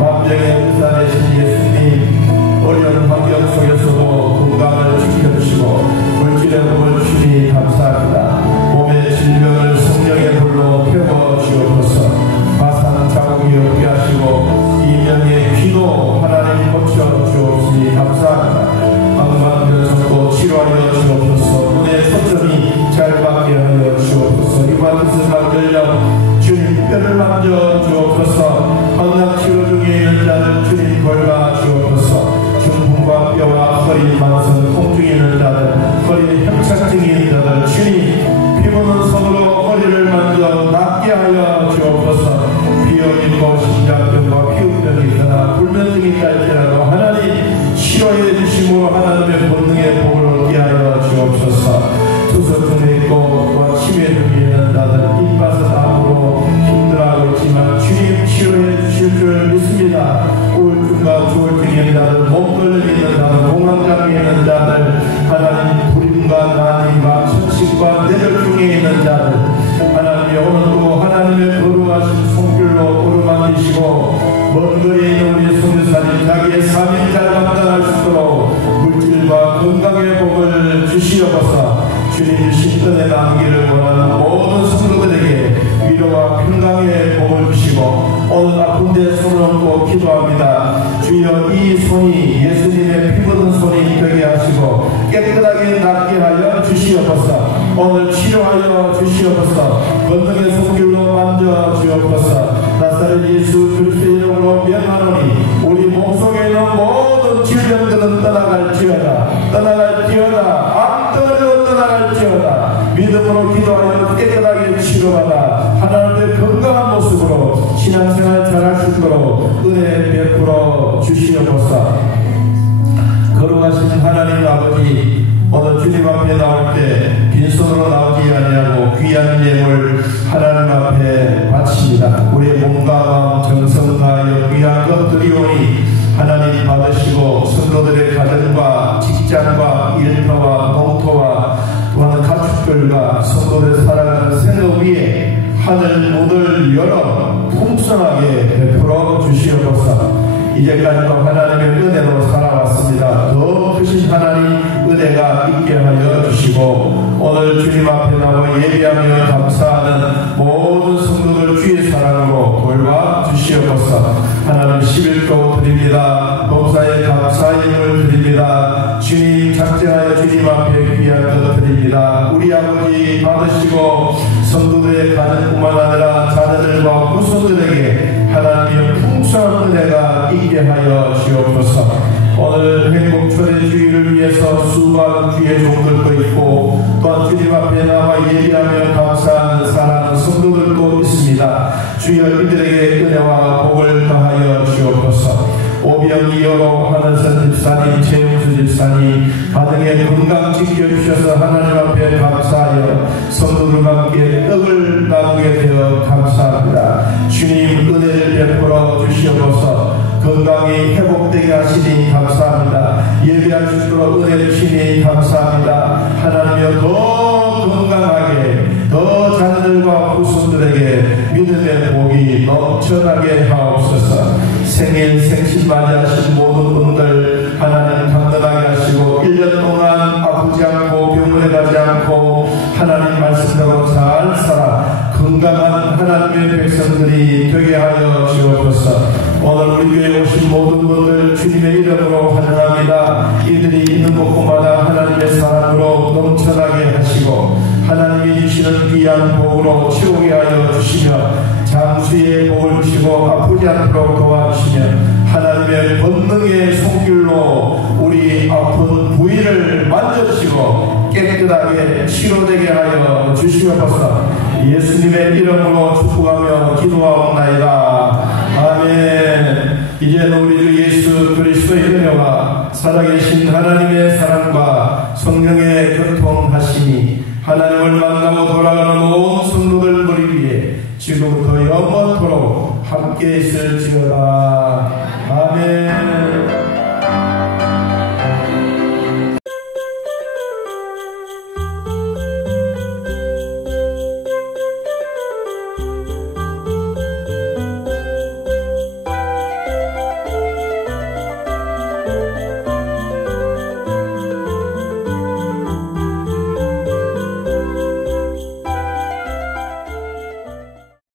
만병의 의사 되신 예수님, 어려운 환경 속에서도 건강을 지켜주시고 물질의 복을 주니 감사합니다. 몸의 질병을 성령의 불로 태워주옵소서. 화상 자국이 없게 하시고 이명의 귀도 하나님이 고쳐주옵시니 감사합니다. 방광을 접고 치료하여 주옵소서. 눈의 초점이 잘 받게 하여 주옵소서. 이관뜻을 만들려 주님 뼈를 만져 주옵소서. 황납 치료 중에 있는 자들 주님 골가 주옵소서. 중풍과 뼈와 허리 만성 통증이 있는 자들, 허리 협착증이 있는 자들 주님 피부는 손으로 허리를 만져 낫게 하여 주옵소서. 비염이고 심장병과 피부병이 있거나 불면증이 있다할지라도 하나님 치료해 주심으로 하나님의 본능의 복을 얻게 하여 주옵소서. 투석증에 있고 치매 중에 있는 자들 입맛을 암으로 힘들어하고 있지만 주님 치료해 주실 줄 믿습니다. 우울증과 조울증이 있는 자들, 몸걸림이 있는 자들, 공황장애 있는 자들, 하나님 불임과 난임과 천식과 뇌졸중에 있는 자들, 하나님의 오늘도 하나님의 거룩하신 손길로 오르막이시고 먼 거리에 있는 우리 선교사님 자기의 삶을 잘 감당할 수 있도록 물질과 건강의 복을 주시옵소서. 주님 신전에 남기를 원하는 모든 성도들에게 위로와 평강의 복을 주시고 오늘 아픈 데 손을 얹고 기도합니다. 주여 이 손이 예수님의 피묻은 손이 되게 하시고 깨끗하게 낫게 하여 주시옵소서. 오늘 치료하여 주시옵소서. 권능의 손길로 만져 주옵소서. 나사렛 예수 그리스도의 이름으로 명하노니 우리 몸속에 있는 모든 질병들은 떠나갈지어다. 안 떨어져 떠나갈지어다. 믿음으로 기도하여 깨끗하게 치료받아 하나님의 건강한 모습으로 신앙생활 잘할 수 있도록 은혜 베풀어 주시옵소서. 거룩하신 하나님 아버지, 오늘 주님 앞에 나올 때 빈손으로 나오지 아니하고 귀한 예물 하나님 앞에 바칩니다. 우리의 몸과 마음 정성 다하여 귀한 것 드리오니 하나님 받으시고 성도들의 가정과 직장과 일터와 농토와 또한 가축들과 성도들 살아가는 생업 위에 하늘 문을 열어 풍성하게 베풀어 주시옵소서. 이제까지도 하나님의 은혜로 살아왔습니다. 더 크신 하나님 은혜가 있게 하여 주시고 오늘 주님 앞에 나와 예배하며 감사하는 모든 성도들 주의 사랑으로 돌봐 주시옵소서. 하나님 11조 드립니다. 봉사에 감사임을 드립니다. 주님 작정하여 주님 앞에 귀한 것 드립니다. 우리 아버지 받으시고 성도들의 가정뿐만 아니라 자녀들과 후손들에게 하나님의 풍성한 은혜가 있게 하여 주옵소서. 오늘 행복초대 주일을 위해서 수많은 주의 종들도 있고 또한 주님 앞에 나와 예배하며 감사하는 사랑하는 성도들도 있습니다. 주여 이들에게 은혜와 복을 더하여 주옵소서. 오병이어로 하늘선 집사님, 최용수 집사님 가정의 건강 지켜주셔서 하나님 앞에 감사하여 성도들과 함께 떡을 나누게 되어 감사합니다. 주님 은혜를 베풀어 주시옵소서. 건강이 회복되게 하시니 감사합니다. 예배할 수 있도록 은혜 주시니 감사합니다. 하나님여 더 건강하게 더 자녀들과 후손들에게 믿음의 복이 넘쳐나게 하옵소서. 생일 생신 맞이하신 모든 분들 하나님 강건하게 하시고 1년 동안 아프지 않고 병원에 가지 않고 하나님 말씀대로 잘 살아 건강한 하나님의 백성들이 되게 하여 주옵소서. 오늘 우리 교회에 오신 모든 분들 주님의 이름으로 환영합니다. 이들이 있는 곳마다 하나님의 사랑으로 넘쳐나게 하시고 하나님이 주시는 귀한 복으로 채우게 하여 주시며 장수의 복을 주시고 아프지 않도록 도와주시며 하나님의 권능의 손길로 우리 아픈 부위를 만져주시고 깨끗하게 치료되게 하여 주시옵소서. 예수님의 이름으로 축복하며 기도하옵나이다. 아멘. 이제는 우리 주 예수 그리스도의 은혜와 살아계신 하나님의 사랑과 성령의 교통하심이 하나님을 만나고 돌아가는 온 성도 지금부터 영원토록 함께 있을지어다.